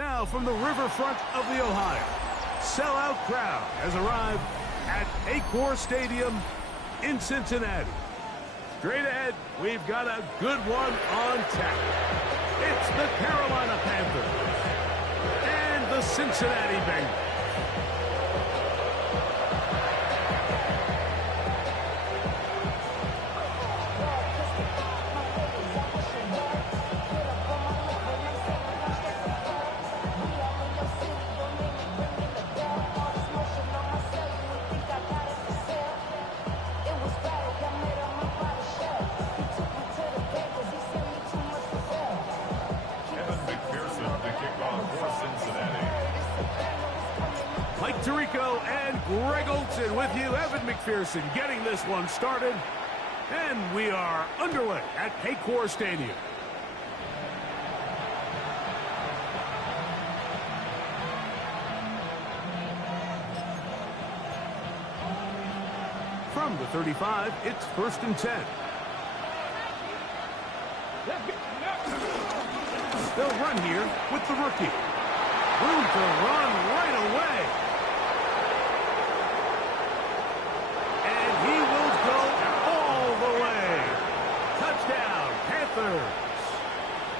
Now from the riverfront of the Ohio, sellout crowd has arrived at Paycor Stadium in Cincinnati. Straight ahead, we've got a good one on tap. It's the Carolina Panthers and the Cincinnati Bengals. Tirico and Greg Olson with you. Evan McPherson getting this one started. And we are underway at Paycor Stadium. From the 35, it's 1st and 10. They'll run here with the rookie. Room to run right away.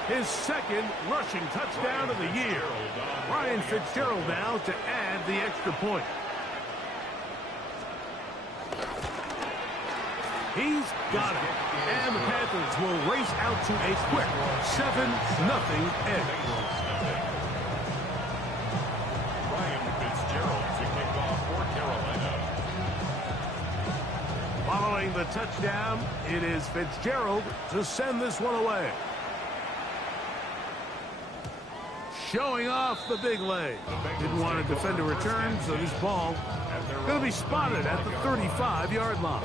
His second rushing touchdown of the year. Ryan Fitzgerald now to add the extra point. He's got it. And the Panthers will race out to a quick 7-0 edge. Ryan Fitzgerald to kick off for Carolina. Following the touchdown, it is Fitzgerald to send this one away. Showing off the big leg. Didn't want to defend a return, so this ball going to be spotted at the 35-yard line.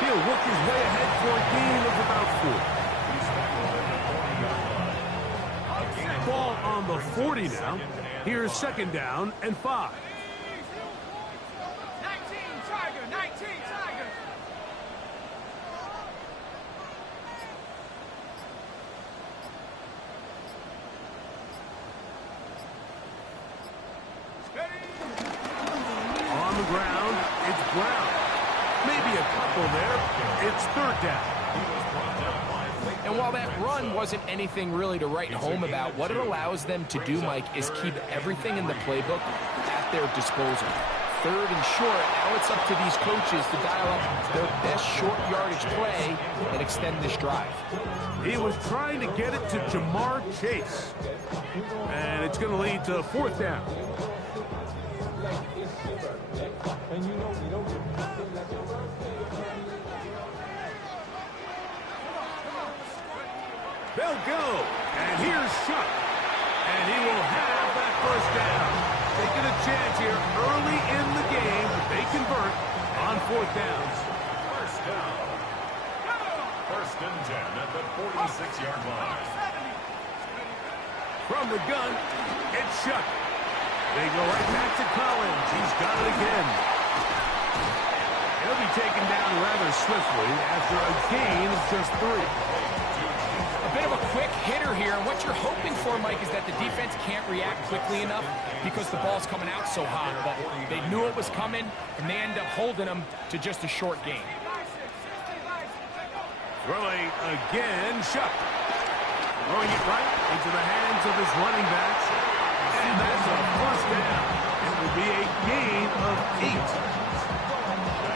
He'll work his way ahead for a gain of about 4. Ball on the 40 now. Here's 2nd down and 5. 19 Tiger. On the ground, it's Brown. Maybe a couple there. It's 3rd down. And while that run wasn't anything really to write home about, what it allows them to do, Mike, is keep everything in the playbook at their disposal. 3rd and short, now it's up to these coaches to dial up their best short yardage play and extend this drive. He was trying to get it to Jamar Chase. And it's going to lead to 4th down. They'll go, and here's Shuck, and he will have that 1st down. Taking a chance here early in the game that they convert on 4th downs. 1st down. 1st and 10 at the 46-yard line. From the gun, it's Shuck. They go right back to Collins. He's got it again. He'll be taken down rather swiftly after a gain of just 3. A bit of a quick hitter here, and what you're hoping for, Mike, is that the defense can't react quickly enough because the ball's coming out so hot. But they knew it was coming, and they end up holding them to just a short gain. Throwing again, Shuck. Throwing it right into the hands of his running backs. And that's a 1st down. It will be a gain of 8.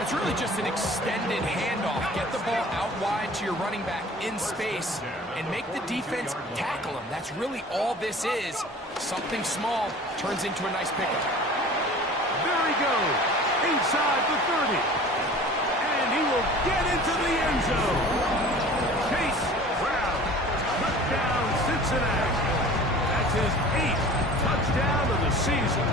It's really just an extended handoff. Get the ball out wide to your running back in space and make the defense tackle him. That's really all this is. Something small turns into a nice pickup. There he goes, inside the 30. And he will get into the end zone. Chase Brown, touchdown Cincinnati. That's his 8th touchdown of the season.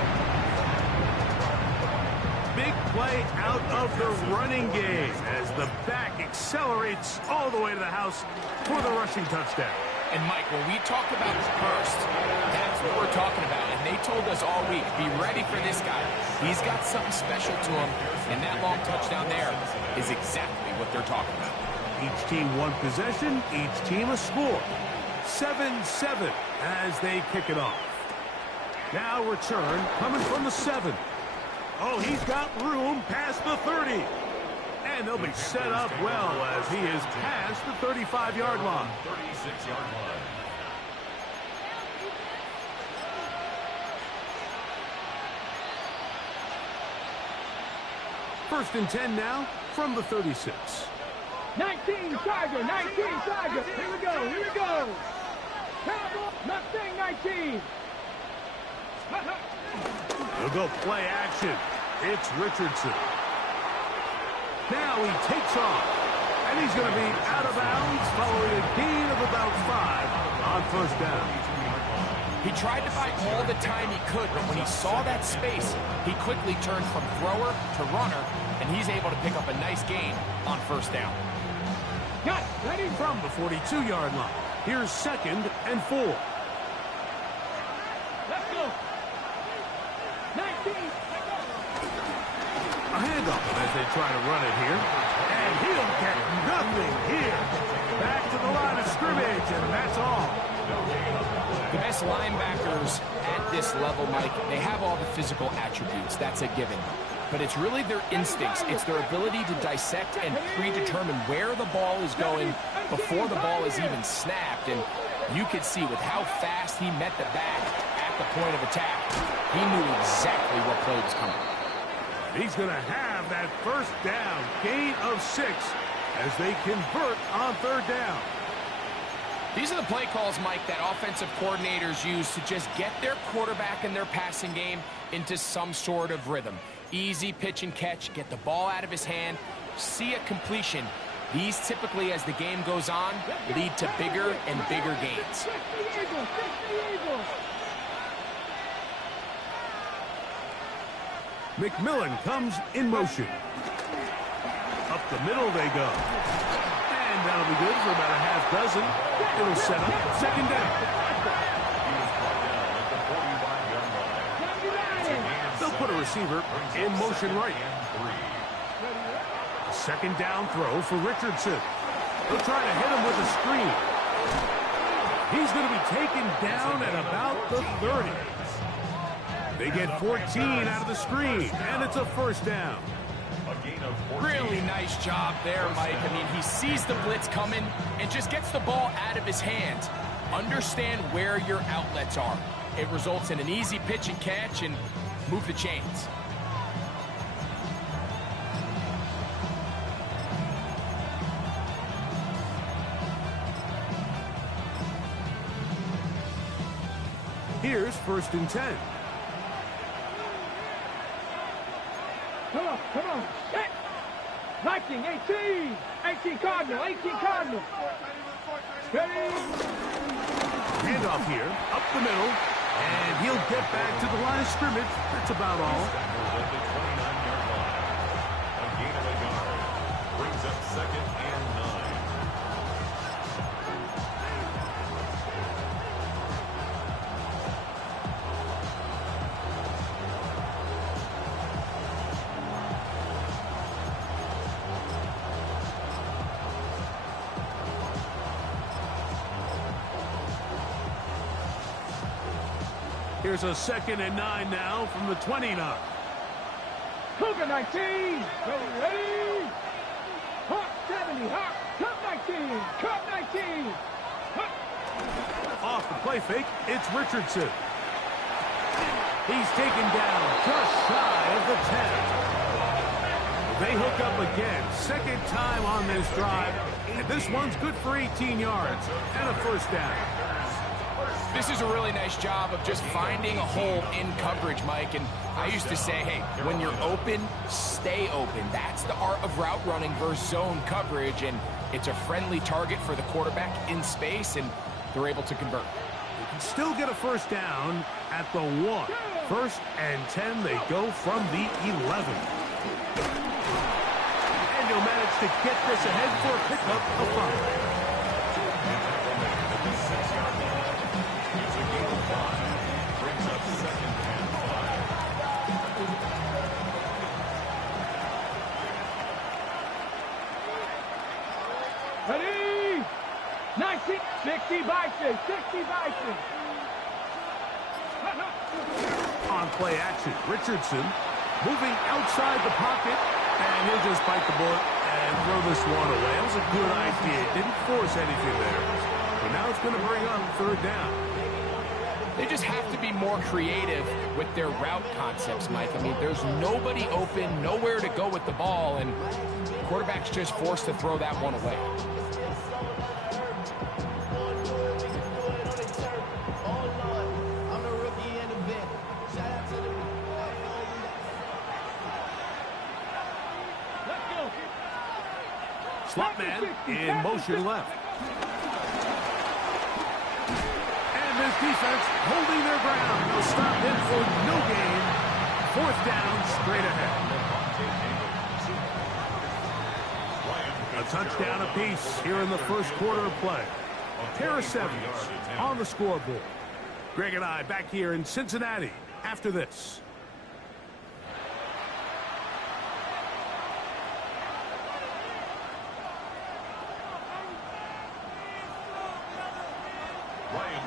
celebrates all the way to the house for the rushing touchdown. And Mike, when we talk about burst, that's what we're talking about. And they told us all week, be ready for this guy. He's got something special to him, and that long touchdown there is exactly what they're talking about. Each team one possession, each team a score. 7-7 as they kick it off. Now return coming from the 7. Oh, he's got room past the 30. And they'll be set up well as he is past the 35-yard line. 36-yard line. First and 10 now from the 36. 19 Tiger, 19 Tiger. Here we go, here we go. Cowboy, Mustang 19. They'll go play action. It's Richardson. Now he takes off. And he's going to be out of bounds following a gain of about 5 on first down. He tried to buy all the time he could, but when he saw that space, he quickly turned from thrower to runner, and he's able to pick up a nice gain on first down. Got it, ready? From the 42-yard line, here's 2nd and 4. Let's go. 19. A handoff as they try to run it here. And he'll get nothing here. Back to the line of scrimmage, and that's all. The best linebackers at this level, Mike, they have all the physical attributes. That's a given. But it's really their instincts. It's their ability to dissect and predetermine where the ball is going before the ball is even snapped. And you could see with how fast he met the back at the point of attack, he knew exactly what play was coming. He's going to have that first down, gain of 6, as they convert on third down. These are the play calls, Mike, that offensive coordinators use to just get their quarterback and their passing game into some sort of rhythm. Easy pitch and catch, get the ball out of his hand, see a completion. These typically, as the game goes on, lead to bigger and bigger gains. McMillan comes in motion. Up the middle they go. And that'll be good for about a half dozen. It'll set up 2nd down. They'll put a receiver in motion right. A 2nd down throw for Richardson. They'll try to hit him with a screen. He's going to be taken down at about the 30. They get 14 out of the screen, and it's a first down. Really nice job there, Mike. I mean, he sees the blitz coming and just gets the ball out of his hands. Understand where your outlets are. It results in an easy pitch and catch and move the chains. Here's 1st and 10. Come on, set. Viking, 18. 18 Cardinal, 18 Cardinal. Ready? Handoff here, up the middle, and he'll get back to the line of scrimmage. That's about all. A gain of a yard. Brings up 2nd and 9. Here's a 2nd and 9 now from the 29. Cougar 19. Ready? Hawk 70. Hawk. Cup 19. Cup 19. Hawk. Off the play fake, it's Richardson. He's taken down just shy of the 10. They hook up again. 2nd time on this drive. And this one's good for 18 yards and a first down. This is a really nice job of just finding a hole in coverage, Mike. And I used to say, hey, when you're open, stay open. That's the art of route running versus zone coverage. And it's a friendly target for the quarterback in space, and they're able to convert. They can still get a first down at the 1. 1st and 10, they go from the 11. And he'll manage to get this ahead for a pickup of 5. Ready? 19, 60 Bison, 60 Bison. On play action, Richardson moving outside the pocket, and he'll just bite the bullet and throw this one away. That was a good idea. Didn't force anything there. But now it's going to bring up 3rd down. They just have to be more creative with their route concepts, Mike. I mean, there's nobody open, nowhere to go with the ball, and the quarterback's just forced to throw that one away. Slot man in motion left. And this defense holding their ground. They'll stop him for no gain. 4th down, straight ahead. A touchdown apiece here in the first quarter of play. Pair of 7s on the scoreboard. Greg and I back here in Cincinnati after this.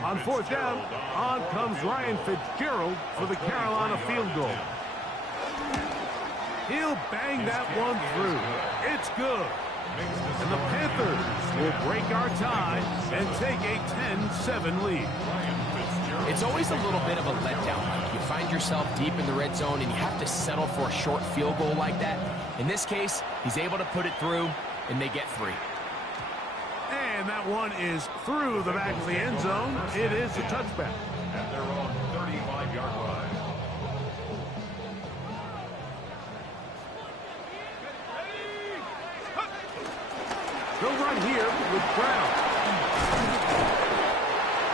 On 4th down, on comes Ryan Fitzgerald for the Carolina field goal. He'll bang that one through. It's good. And the Panthers will break our tie and take a 10-7 lead. It's always a little bit of a letdown, Mike. You find yourself deep in the red zone and you have to settle for a short field goal like that. In this case, he's able to put it through, and they get 3. And that one is through the back of the end zone. It is a touchback. At their own 35-yard line. They'll run here with Brown.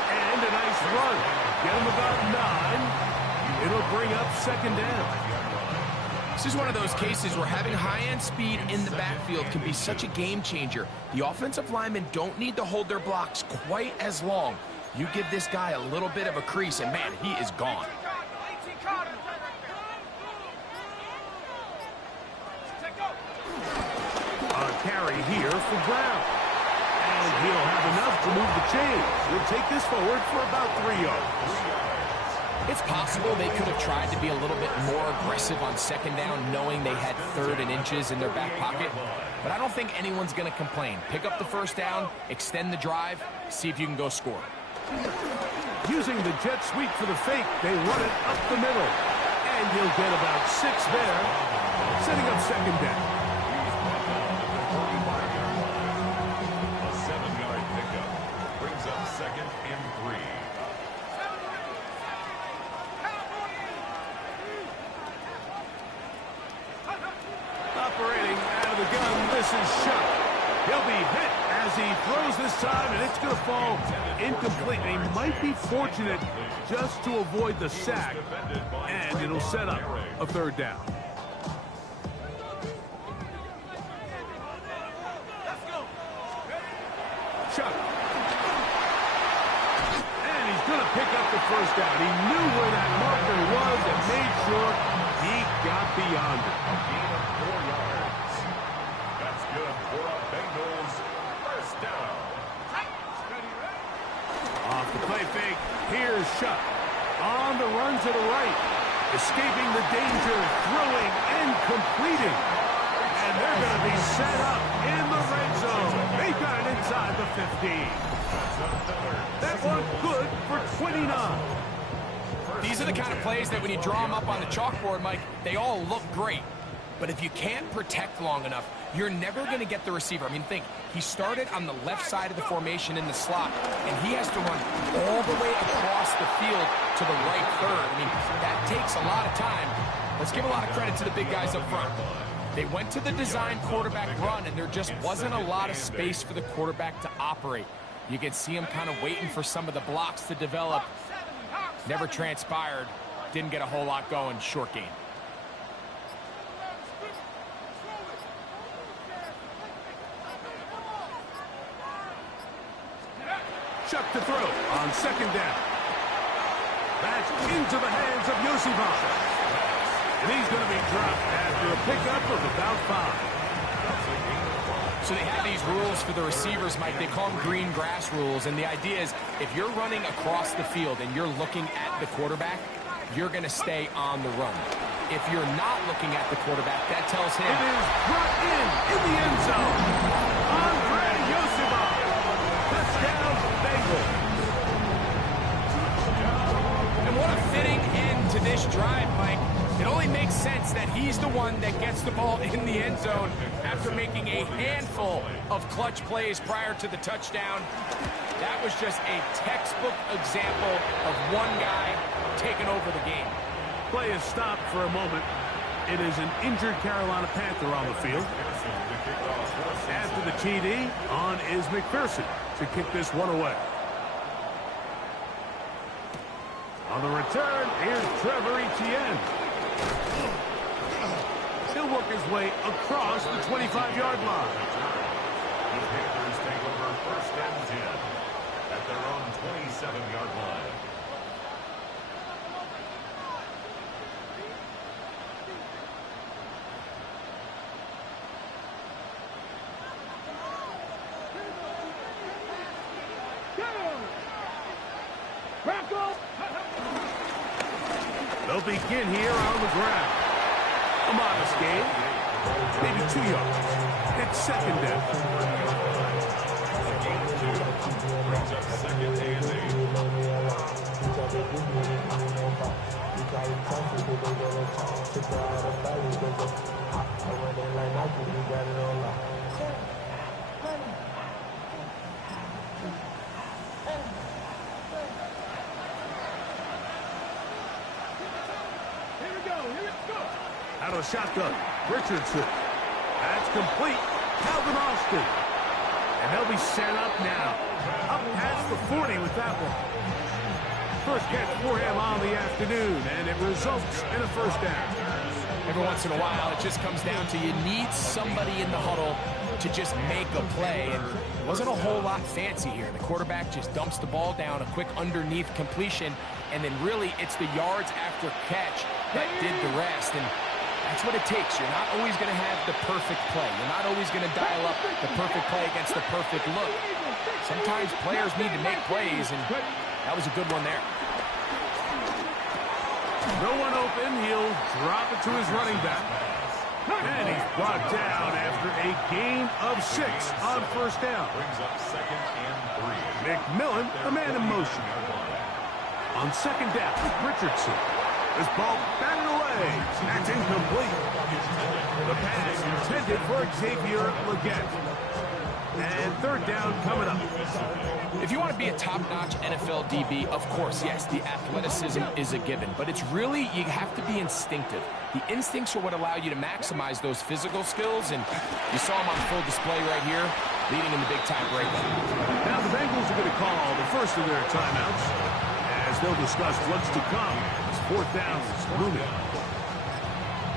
And a nice run. Get him about 9. It'll bring up 2nd down. This is one of those cases where having high-end speed in the backfield can be such a game changer. The offensive linemen don't need to hold their blocks quite as long. You give this guy a little bit of a crease, and man, he is gone. A carry here for Brown. And he'll have enough to move the chains. He'll take this forward for about 3 yards. It's possible they could have tried to be a little bit more aggressive on 2nd down, knowing they had 3rd and inches in their back pocket. But I don't think anyone's going to complain. Pick up the 1st down, extend the drive, see if you can go score. Using the jet sweep for the fake, they run it up the middle. And he'll get about 6 there, setting up 2nd down. A 7-yard pickup brings up 2nd and 3. Operating out of the gun, this is Shuck. He'll be hit as he throws this time, and it's going to fall incomplete. They might be fortunate just to avoid the sack, and it'll set up a 3rd down. Chuck. And he's going to pick up the 1st down. He knew where that marker was and made sure he got beyond it. A gain of 4 yards. That's good for a Bengals 1st down. Off the play fake, here's Shuck. On the run to the right. Escaping the danger, throwing and completing. And they're going to be set up in the red zone. They got it inside the 15. That one good for 29. These are the kind of plays that when you draw them up on the chalkboard, Mike, they all look great. But if you can't protect long enough, you're never going to get the receiver. I mean, think, he started on the left side of the formation in the slot, and he has to run all the way across the field to the right third. I mean, that takes a lot of time. Let's give a lot of credit to the big guys up front. They went to the design quarterback run, and there just wasn't a lot of space for the quarterback to operate. You can see him kind of waiting for some of the blocks to develop. Never transpired. Didn't get a whole lot going. Short game. Chuck to throw on second down. That's into the hands of Yosifov. And he's going to be dropped after a pickup of about 5. So they have these rules for the receivers, Mike. They call them green grass rules. And the idea is if you're running across the field and you're looking at the quarterback, you're going to stay on the run. If you're not looking at the quarterback, that tells him. It is brought in the end zone. Andre Yosifov. Touchdown, Bengals. And what a fitting end to this drive, Mike. It only makes sense that he's the one that gets the ball in the end zone after making a handful of clutch plays prior to the touchdown. That was just a textbook example of one guy taking over the game. Play is stopped for a moment. It is an injured Carolina Panther on the field. After the TD, on is McPherson to kick this one away. On the return, here's Trevor Etienne. He'll work his way across the 25-yard line. The Panthers take over first and 10 at their own 27-yard line. They'll begin here on the ground. A modest gain. Maybe 2 yards. It's second down. Brings up second and 8. Out of shotgun. Richardson. That's complete. Calvin Austin. And they'll be set up now. Up past the 40 with that one. First catch for him on the afternoon, and it results in a first down. Every once in a while, it just comes down to you need somebody in the huddle to just make a play. And it wasn't a whole lot fancy here. The quarterback just dumps the ball down, a quick underneath completion, and then really it's the yards after catch that did the rest. And that's what it takes. You're not always going to have the perfect play. You're not always going to dial up the perfect play against the perfect look. Sometimes players need to make plays, and that was a good one there. No one open. He'll drop it to his running back. And he's brought down after a gain of 6 on first down. brings up second and 3. McMillan, the man in motion. On second down, Richardson. This ball batted away. That's incomplete. The pass intended for Xavier Legette. And third down coming up. If you want to be a top-notch NFL DB, of course, yes, the athleticism is a given. But it's really, you have to be instinctive. The instincts are what allow you to maximize those physical skills. And you saw them on full display right here, leading in the big-time breakup. Now the Bengals are going to call the first of their timeouts, as they'll discuss what's to come as fourth down is looming.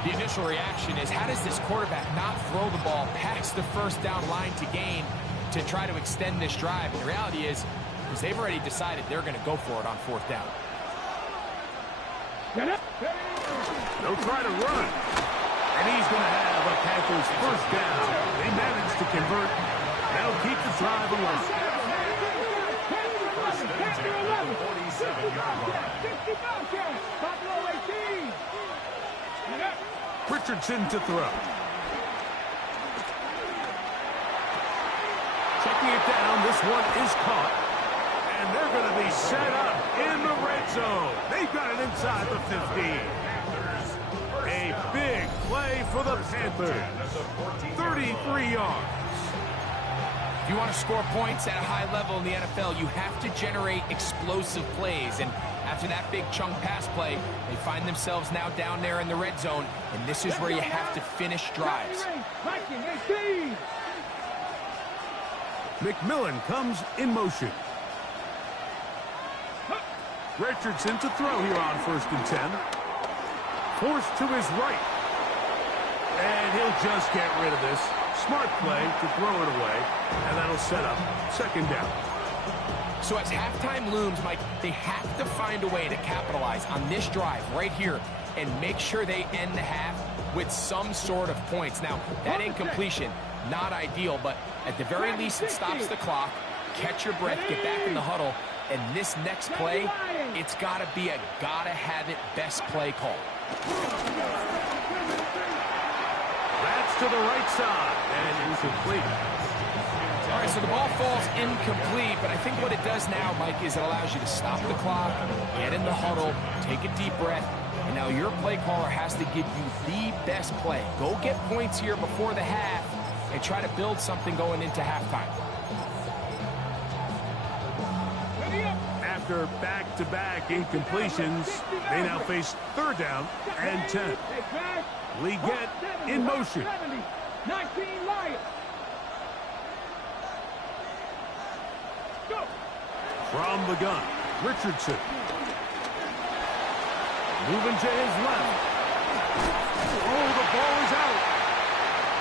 The initial reaction is, how does this quarterback not throw the ball past the first down line to gain to try to extend this drive? And the reality is they've already decided they're going to go for it on fourth down. They'll try to run. And he's going to have a Panthers first down. They managed to convert. That'll keep the drive alive. First and 10 at the 47-yard line. Richardson to throw. Checking it down. This one is caught. And they're going to be set up in the red zone. They've got it inside the 15. A big play for the Panthers. 33 yards. If you want to score points at a high level in the NFL, you have to generate explosive plays. And after that big chunk pass play, they find themselves now down there in the red zone. And this is where you have to finish drives. McMillan comes in motion. Richardson to throw here on first and 10. Forced to his right. And he'll just get rid of this. Smart play to throw it away. And that'll set up second down. So as halftime looms, Mike, they have to find a way to capitalize on this drive right here and make sure they end the half with some sort of points. Now, that incompletion, not ideal, but at the very least, it stops the clock. Catch your breath, get back in the huddle, and this next play, it's got to be a gotta-have-it best play call. That's to the right side, and incomplete. All right, so the ball falls incomplete, but I think what it does now, Mike, is it allows you to stop the clock, get in the huddle, take a deep breath, and now your play caller has to give you the best play. Go get points here before the half and try to build something going into halftime. After back-to-back incompletions, they now face 3rd down and 10. Lee get in motion. 19 Lions. Go. From the gun, Richardson. Moving to his left. Oh, the ball is out.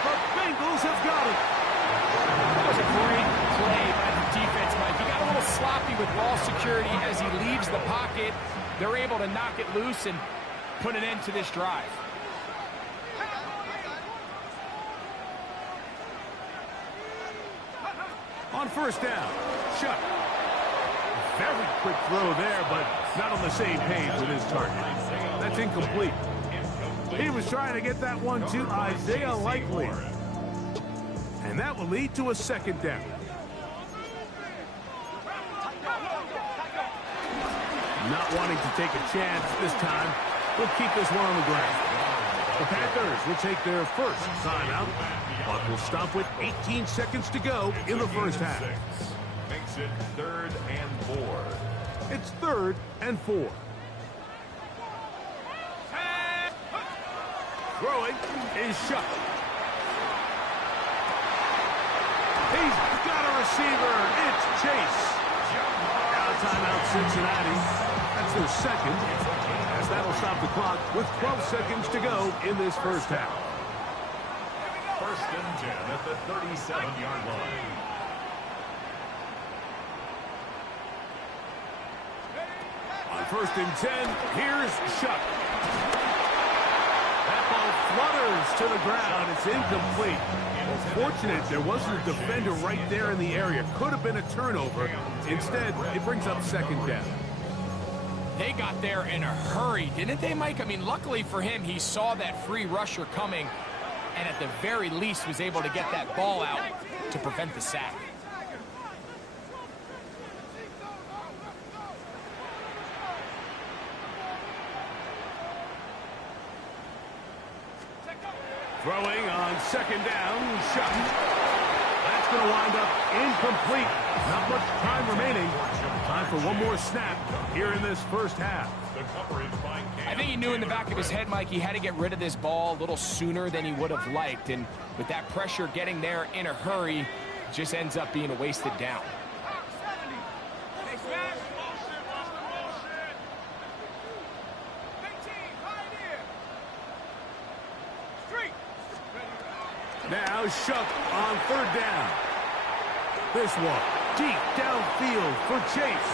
The Bengals have got it. That was a great play by the defense, Mike. He got a little sloppy with ball security as he leaves the pocket. They're able to knock it loose and put an end to this drive. On 1st down, Shuck. Very quick throw there, but not on the same page with his target. That's incomplete. He was trying to get that one to Isaiah Likely. And that will lead to a 2nd down. Not wanting to take a chance this time, we'll keep this one on the ground. The Panthers will take their first timeout, but will stop with 18 seconds to go in the first half. Makes it 3rd and 4. It's 3rd and 4. Throwing is Shuck. He's got a receiver. It's Chase. Now timeout Cincinnati. That's their 2nd, as that'll stop the clock with 12 seconds to go in this first half. 1st and 10 at the 37-yard line. On 1st and 10, here's Shuck. That ball flutters to the ground. It's incomplete. Well, fortunate there wasn't a defender right there in the area. Could have been a turnover. Instead, it brings up 2nd down. They got there in a hurry, didn't they, Mike? I mean, luckily for him, he saw that free rusher coming and at the very least was able to get that ball out to prevent the sack. Throwing on 2nd down, Shuck. That's going to wind up incomplete. Not much time remaining. Time for one more snap here in this first half. I think he knew in the back of his head, Mike, he had to get rid of this ball a little sooner than he would have liked. And with that pressure getting there in a hurry, it just ends up being a wasted down. Now Shuck on 3rd down. This one deep downfield for Chase.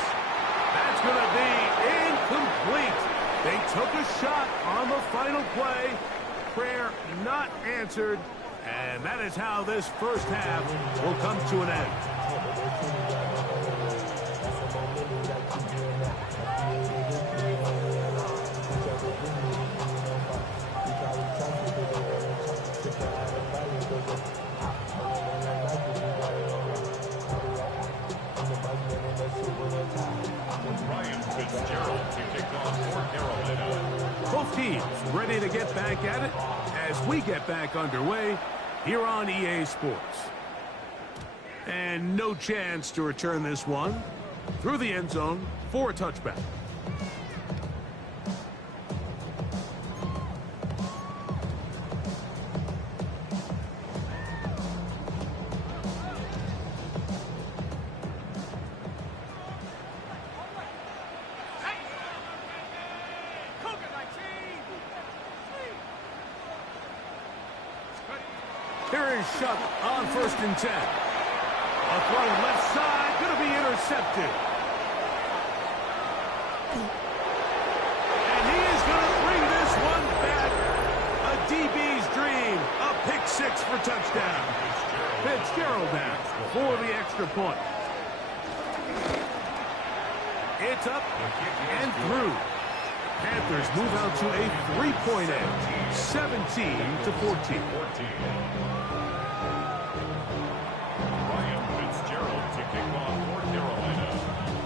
That's going to be incomplete. They took a shot on the final play. Prayer not answered. And that is how this first half will come to an end. Both teams ready to get back at it as we get back underway here on EA Sports. And no chance to return this one through the end zone for a touchback. Here is Shuck on 1st and 10. A throw left side, going to be intercepted. And he is going to bring this one back. A DB's dream. A pick six for touchdown. Fitzgerald now for the extra point. It's up and through. Panthers move out to a 3-point edge, 17-14. Ryan Fitzgerald to kick off for Carolina.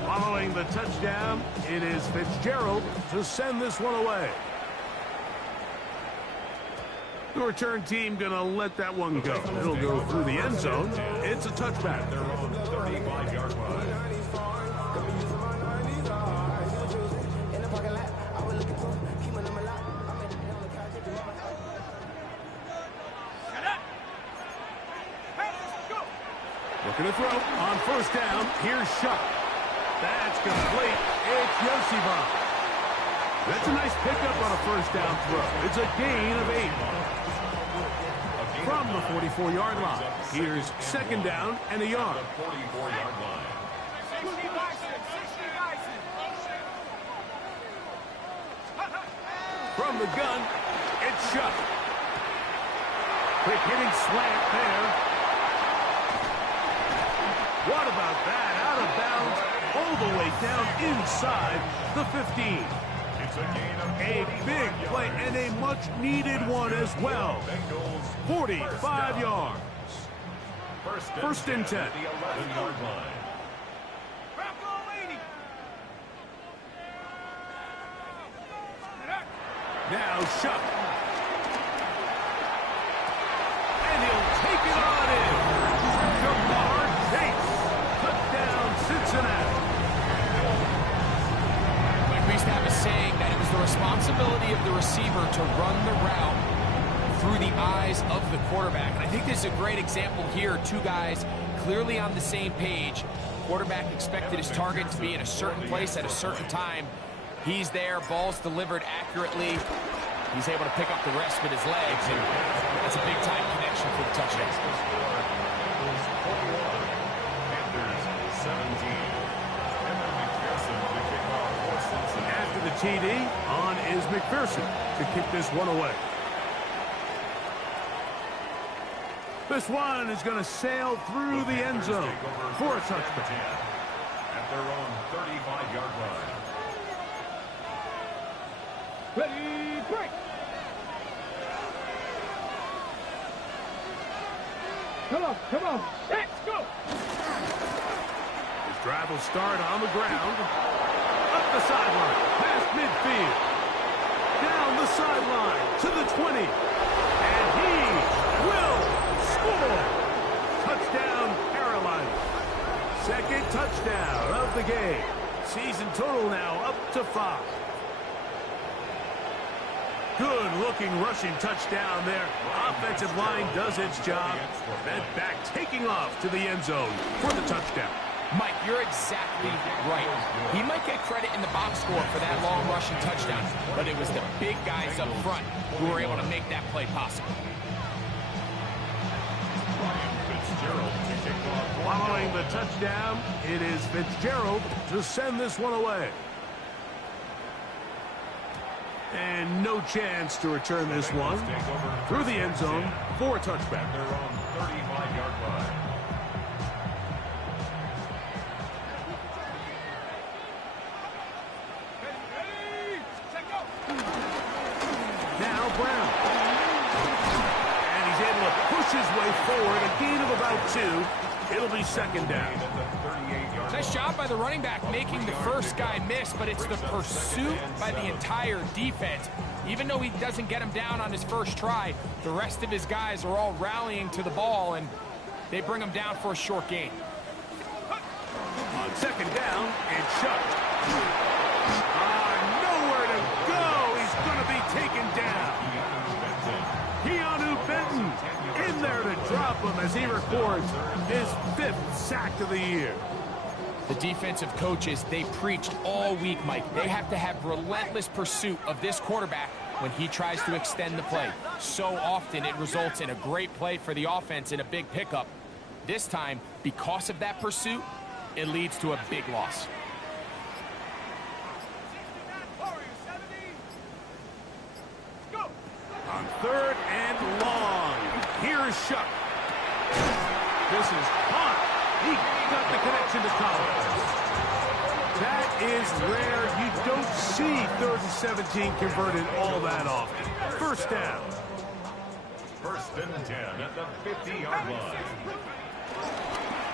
Following the touchdown, it is Fitzgerald to send this one away. The return team going to let that one go. It'll go through the end zone. It's a touchback. Their own 35-yard line. Looking to throw on first down. Here's Shuck. That's complete. It's Yosibon. That's a nice pickup on a first down throw. It's a gain of 8. From the 44-yard line. Here's second down and a yard. 44-yard line. From the gun, it's Shuck. Quick hitting slant there. What about that? Out of bounds, all the way down inside the 15. It's a gain of A big play and a much-needed one as well. 45 yards. First and 10. The 11-yard line. Now Shuck. And he'll take it on in. Jamar Chase. Touchdown, Cincinnati. Like we used to have a saying that it was the responsibility of the receiver to run the route through the eyes of the quarterback. And I think this is a great example here. Two guys clearly on the same page. Quarterback expected his target to be in a certain place at a certain time. He's there, ball's delivered accurately. He's able to pick up the rest with his legs, and that's a big-time connection for the touchdown. After the TD, on is McPherson to kick this one away. This one is going to sail through the end zone for a touchdown. At their own 35-yard line. Ready, break. Come on, let's go. His drive will start on the ground. Up the sideline, past midfield. Down the sideline to the 20. And he will score. Touchdown, Carolina. Second touchdown of the game. Season total now up to 5. Good-looking rushing touchdown there. Offensive line does its job. That back taking off to the end zone for the touchdown. Mike, you're exactly right. He might get credit in the box score for that long rushing touchdown, but it was the big guys up front who were able to make that play possible. Following the touchdown, it is Fitzgerald to send this one away. And no chance to return this one through the end zone for a touchback. Their own 35-yard line. Now Brown. And he's able to push his way forward. A gain of about 2. It'll be second down. Nice job by the running back making the first guy miss, but it's the pursuit by the entire defense. Even though he doesn't get him down on his first try, the rest of his guys are all rallying to the ball, and they bring him down for a short gain. On second down, it's Shuck. Nowhere to go. He's going to be taken down. Keanu Benton in there to drop him as he records his 5th sack of the year. The defensive coaches, they preached all week, Mike. They have to have relentless pursuit of this quarterback when he tries to extend the play. So often it results in a great play for the offense and a big pickup. This time, because of that pursuit, it leads to a big loss. third and long. Here's Shuck. This is hot. He got the connection to Collins. That is rare. You don't see 3rd and 17 converted all that often. First down. First and 10 at the 50-yard line.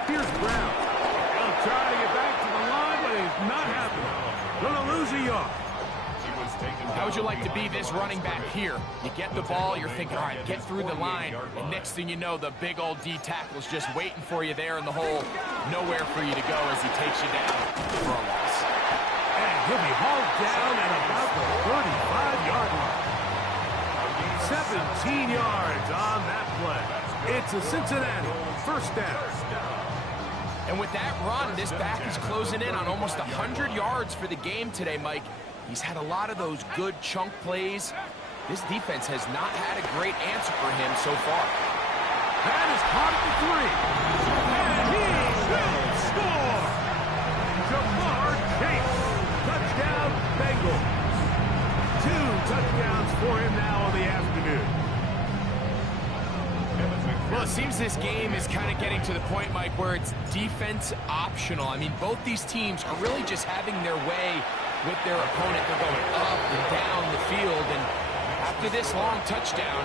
Here's Brown. He'll try to get back to the line, but it's not happening. Gonna lose a yard. How would you like to be this running back here? You get the ball, you're thinking, all right, get through the line, and next thing you know, the big old D tackle's just waiting for you there in the hole. Nowhere for you to go as he takes you down for a loss. And he'll be hauled down at about the 35-yard line. 17 yards on that play. It's a Cincinnati first down. And with that run, this back is closing in on almost 100 yards for the game today, Mike. He's had a lot of those good chunk plays. This defense has not had a great answer for him so far. That is caught at the 3. And he will score! Jamar Chase. Touchdown, Bengals. 2 touchdowns for him now on the afternoon. Well, it seems this game is kind of getting to the point, Mike, where it's defense optional. I mean, both these teams are really just having their way with their opponent. They're going up and down the field, and after this long touchdown,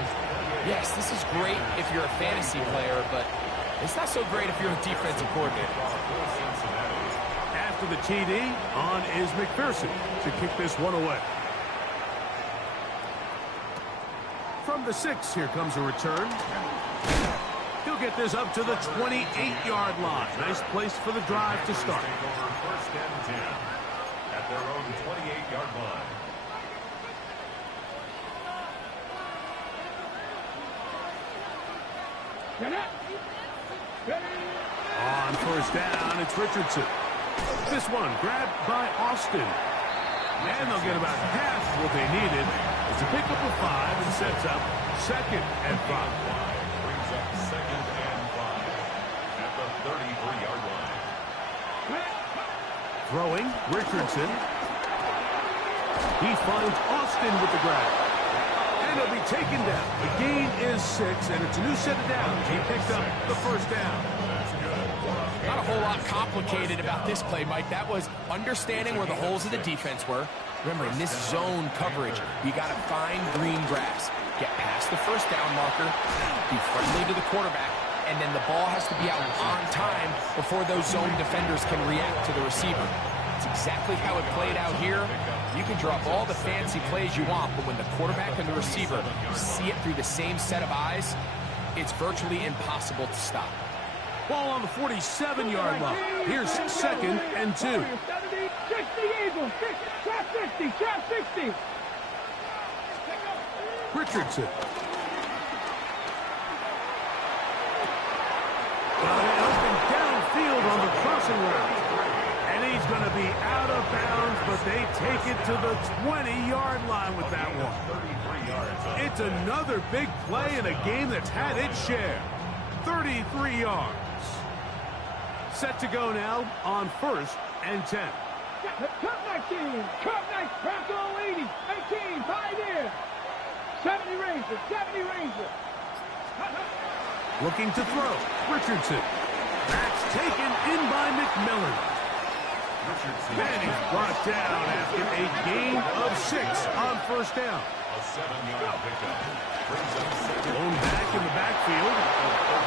yes, this is great if you're a fantasy player, but it's not so great if you're a defensive coordinator. After the TD, on is McPherson to kick this one away. From the 6, here comes a return. He'll get this up to the 28-yard line. Nice place for the drive to start. First and 10 at their own 28-yard line. On first down, it's Richardson. This one grabbed by Austin. And they'll get about half what they needed. It's a pickup of 5 and sets up 2nd and 5. Brings up 2nd and 5 at the 33-yard line. Throwing, Richardson. He finds Austin with the grab. And he'll be taken down. The gain is 6, and it's a new set of downs. He picked up the first down. Not a whole lot complicated about this play, Mike. That was understanding where the holes of the defense were. Remember, in this zone coverage, you got to find green grass. Get past the first down marker, be friendly to the quarterback, and then the ball has to be out on time before those zone defenders can react to the receiver. It's exactly how it played out here. You can drop all the fancy plays you want, but when the quarterback and the receiver see it through the same set of eyes, it's virtually impossible to stop. Ball on the 47-yard line. Here's 2nd and 2. 60 Eagles, trap 60, trap 60. Richardson. Open downfield on the crossing route. And he's going to be out of bounds, but they take it to the 20-yard line with that one. It's another big play in a game that's had its share. 33 yards. Set to go now on 1st and 10. Cut 19, cut 19, Bronco 80, 18, Pioneer. 70 Ranger, 70 Ranger. Looking to throw, Richardson. That's taken in by McMillan. Then he's brought down after a gain of 6 on first down. A 7-yard pickup. Brings up 2nd. Blown back in the backfield.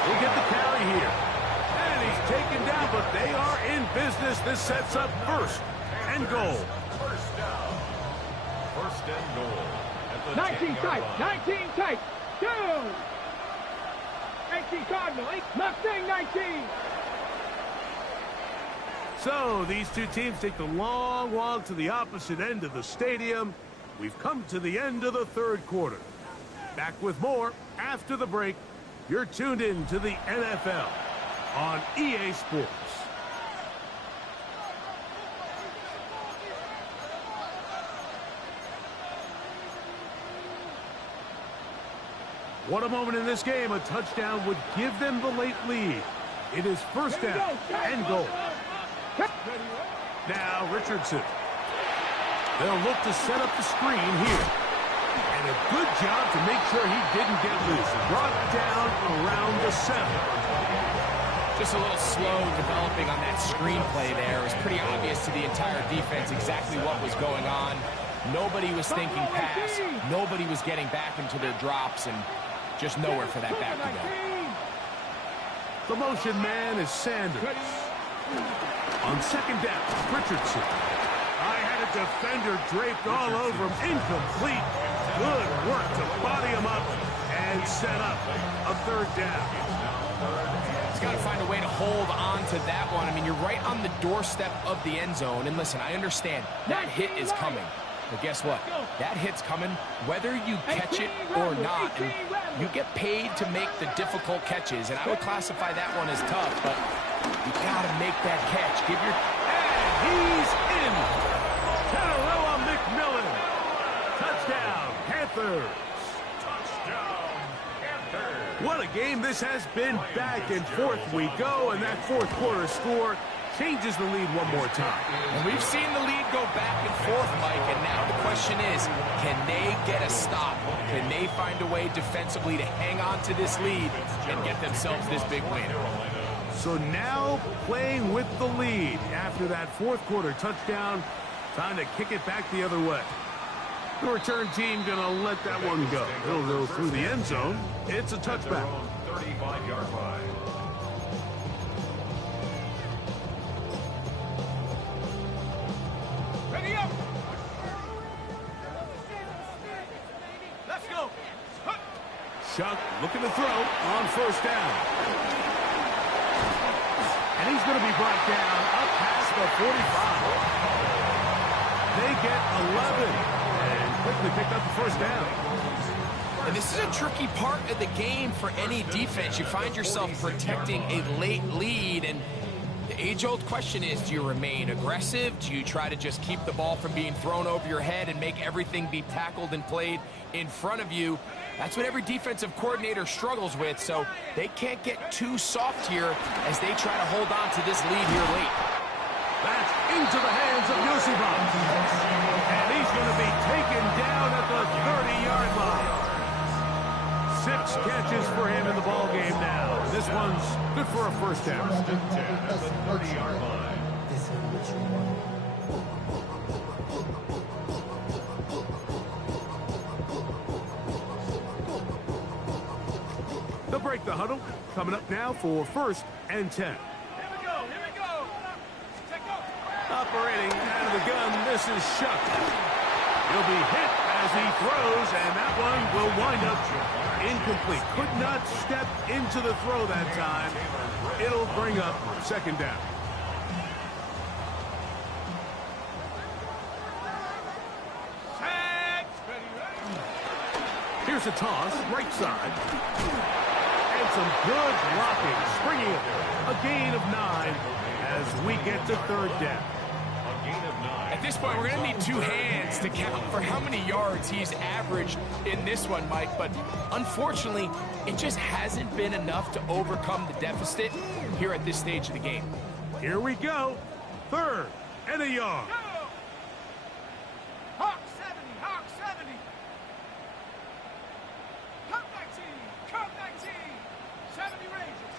We'll get the carry here. And he's taken down, but they are in business. This sets up 1st and goal. First down. 1st and goal. At the 19 10-yard tight, line. 19 tight. 2. 18 Cardinal, 8, Mustang 19. So these two teams take the long walk to the opposite end of the stadium. We've come to the end of the 3rd quarter. Back with more after the break. You're tuned in to the NFL on EA Sports. What a moment in this game. A touchdown would give them the late lead. It is 1st down and goal. Now Richardson. They'll look to set up the screen here. And a good job to make sure he didn't get loose. Brought down around the 7. Just a little slow developing on that screenplay there. It was pretty obvious to the entire defense exactly what was going on. Nobody was thinking pass. Nobody was getting back into their drops, and just nowhere for that back to go. The motion man is Sanders. On second down, Richardson. I had a defender draped all over him. Incomplete. Good work to body him up and set up a third down. He's got to find a way to hold on to that one. I mean, you're right on the doorstep of the end zone. And listen, I understand that hit is coming. But guess what? That hit's coming whether you catch it or not. And you get paid to make the difficult catches. And I would classify that one as tough, but you got to make that catch. Give your... And he's in. Tatarella McMillan. Touchdown, Panthers. What a game this has been. Back and forth we go, and that fourth quarter score changes the lead one more time. And we've seen the lead go back and forth, Mike, and now the question is, can they get a stop? Can they find a way defensively to hang on to this lead and get themselves this big win? So now playing with the lead after that fourth quarter touchdown, time to kick it back the other way. The return team gonna let that one go. It'll go through the end zone. It's a touchback. 35-yard line. Ready up. Let's go. Chuck looking to throw on first down. And he's going to be brought down up past the 45. They get 11 and quickly pick up the first down. And this is a tricky part of the game for any defense. You find yourself protecting a late lead, and the age-old question is, do you remain aggressive? Do you try to just keep the ball from being thrown over your head and make everything be tackled and played in front of you? That's what every defensive coordinator struggles with, so they can't get too soft here as they try to hold on to this lead here late. That's into the hands of Yosibov. And he's going to be taken down at the 30-yard line. 6 catches for him in the ball game now. This one's good for a first down. First and 10 at the 30-yard line. They'll break the huddle. Coming up now for first and 10. Here we go. Take off. Operating out of the gun, this is Shuck. He'll be hit as he throws, and that one will wind up incomplete. Could not step into the throw that time. It'll bring up second down. Here's a toss, right side. And some good blocking, springing it. A gain of 9 as we get to third down. At this point, we're going to need 2 hands to count for how many yards he's averaged in this one, Mike. But unfortunately, it just hasn't been enough to overcome the deficit here at this stage of the game. Here we go. Third and a yard. Hawk 70. Hawk 70. Hawk 19. Hawk 19. 70 Rangers.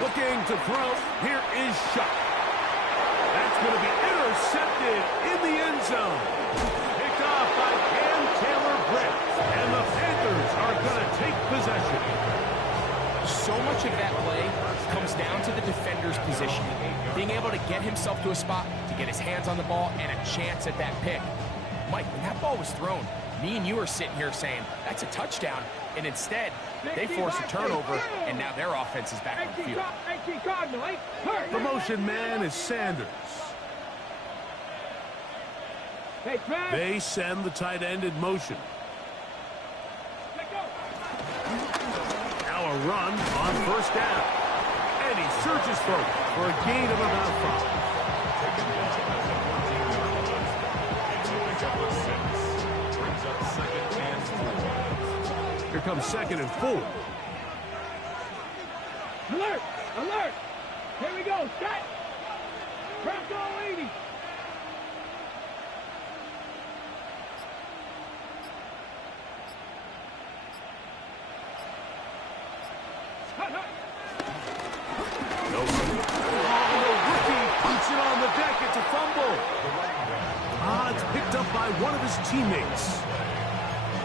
Looking to throw. Here is Shuck. That's going to be intercepted in the end zone. Picked off by Cam Taylor-Britt. And the Panthers are going to take possession. So much of that play comes down to the defender's position. Being able to get himself to a spot, to get his hands on the ball, and a chance at that pick. Mike, when that ball was thrown, me and you are sitting here saying, that's a touchdown. And instead, they force a turnover, and now their offense is back on the field. The motion man is Sanders. They send the tight end in motion. Now a run on first down. And he searches for it for a gain of about 5. Here comes second and 4. Alert! Alert! Here we go. Set! Bronco 80. The rookie puts it on the deck. It's a fumble. It's picked up by one of his teammates.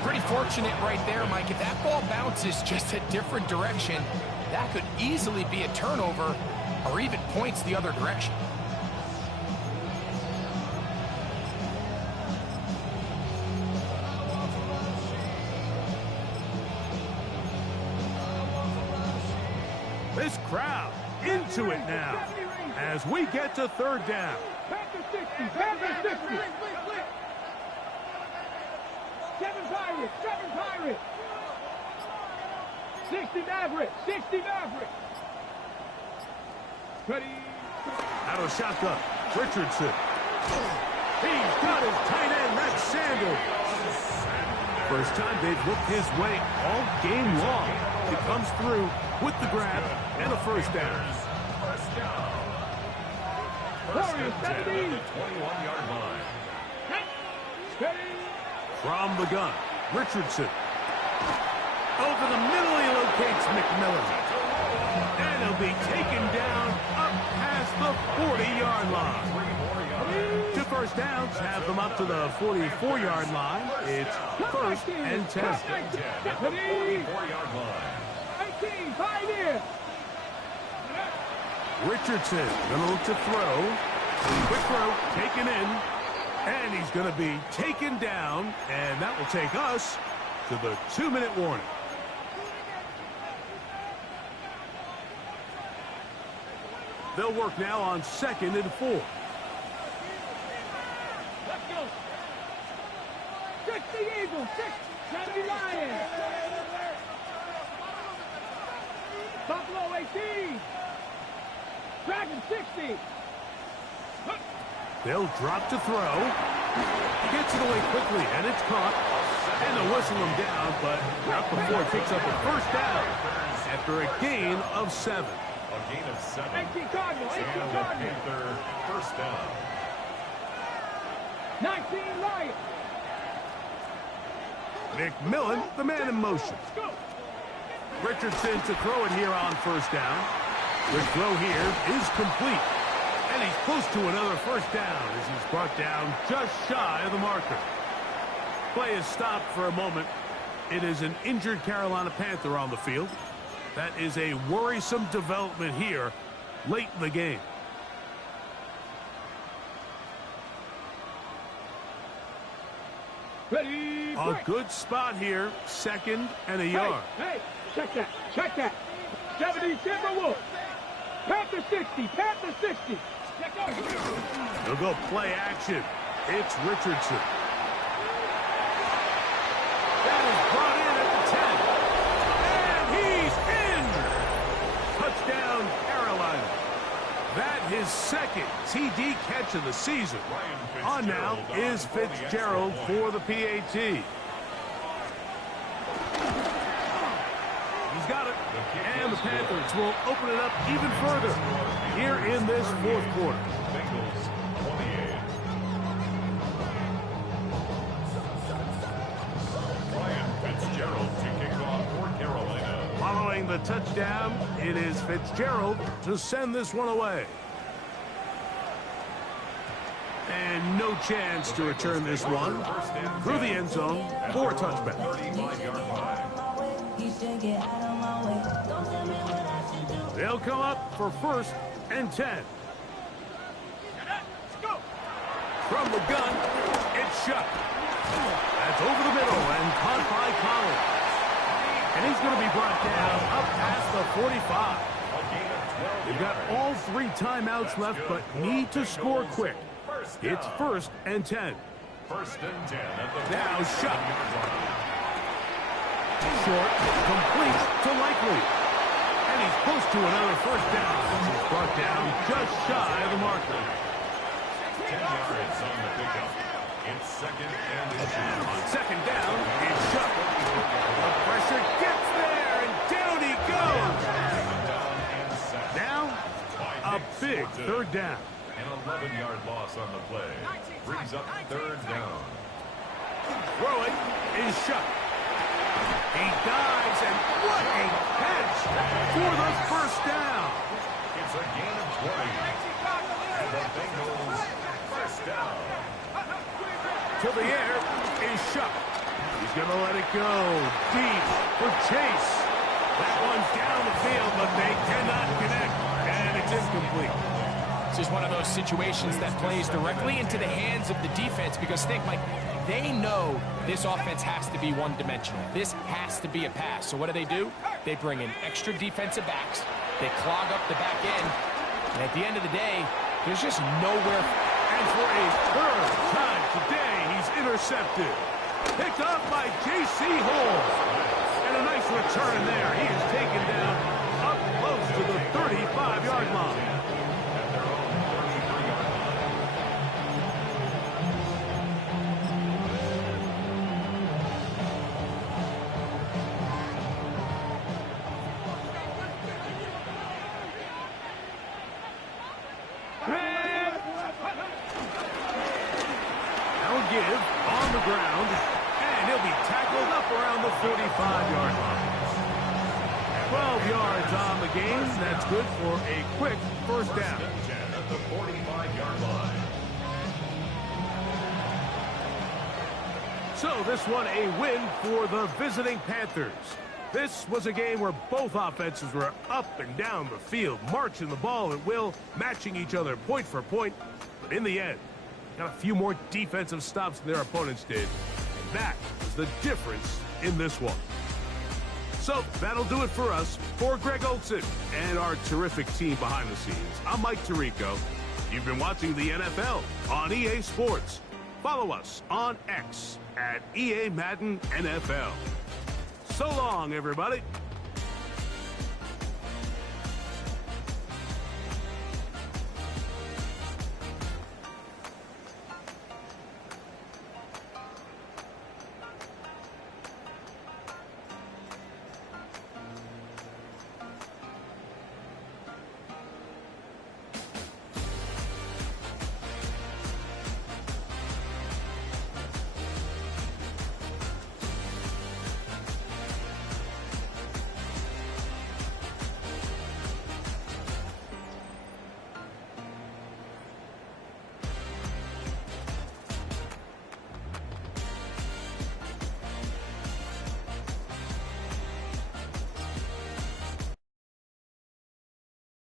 Pretty fortunate right there, Mike. If that ball bounces just a different direction, that could easily be a turnover or even points the other direction. This crowd into it now as we get to third down. Panther 60, Panther 60. 7 Pirates. 60 Maverick, 60 Maverick. Ready. Out of shotgun, Richardson. He's got his tight end, that's Sanders. First time they've looked his way all game long. He comes through with the grab and a first down. Warriors 70. 21-yard line. Ready. From the gun, Richardson. Over the middle, he locates McMillan. And he'll be taken down up past the 40-yard line. 2 first downs have them up to the 44-yard line. It's first and 10. 44-yard line. 18, Pioneer. Richardson gonna look to throw. Quick throw taken in. And he's gonna be taken down. And that will take us to the 2-minute warning. They'll work now on 2nd and 4. Let's go. 60 Eagles, 70 Lions. Buffalo 18. Dragon 60. They'll drop to throw. He gets it away quickly, and it's caught. And they'll whistle him down, but not before it picks up a first down after a gain of 7. A gain of 7. 18 Cardinal, 18 And the Cardinal. Panther first down. 19 Lions. McMillan, the man in motion. Let's go. Richardson to throw it here on first down. The throw here is complete. And he's close to another first down as he's brought down just shy of the marker. Play is stopped for a moment. It is an injured Carolina Panther on the field. That is a worrisome development here late in the game. Ready. A break. good spot here, 2nd and a yard. Hey, check that, check that. 70 Timberwolves. Panther 60, Panther 60. Check out. They'll go play action. It's Richardson. That is brought in at the 10. And he's in. Touchdown, Carolina. That his 2nd TD catch of the season. On now is Fitzgerald for the PAT. He's got it. And the Panthers will open it up even further here in this 4th quarter. Bengals 28. Ryan Fitzgerald to kick off for Carolina. Following the touchdown, it is Fitzgerald to send this one away. And no chance to return this one through the end zone for a touchback. 35-yard line. They'll come up for 1st and 10. From the gun, it's shut. That's over the middle and caught by Collins. And he's going to be brought down up past the 45. They've got all 3 timeouts left, but need to score quick. It's 1st and 10. 1st and 10 at the Now shut. 40-yard line. Short, complete to Likely. And he's close to another first down. He's brought down just shy of the marker. 10 yards on the pickup. It's 2nd and inches. On 2nd down, it's shut. The pressure gets there, and down he goes. Now, a big 3rd down. An 11-yard loss on the play. Brings up 3rd down. Throwing is shut. He dives, and what a catch for the first down. It's a gain of 20. And the Bengals first down. To the air is Shuck. He's going to let it go deep for Chase. That one's down the field, but they cannot connect, and it's incomplete. This is one of those situations that plays directly into the hands of the defense because think, Mike, they know this offense has to be one-dimensional. This has to be a pass. So what do? They bring in extra defensive backs. They clog up the back end. And at the end of the day, there's just nowhere. And for a third time today, he's intercepted. Picked up by J.C. Hall. And a nice return there. He is taken down up close to the 35-yard line. Give on the ground, and he'll be tackled up around the 45-yard line. 12 yards on the game. That's good for a quick first down. At the 45-yard line. So this one a win for the visiting Panthers. This was a game where both offenses were up and down the field, marching the ball at will, matching each other point for point. But in the end, got a few more defensive stops than their opponents did. And that is the difference in this one. So that'll do it for us. For Greg Olson and our terrific team behind the scenes, I'm Mike Tirico. You've been watching the NFL on EA Sports. Follow us on X at EA Madden NFL. So long, everybody.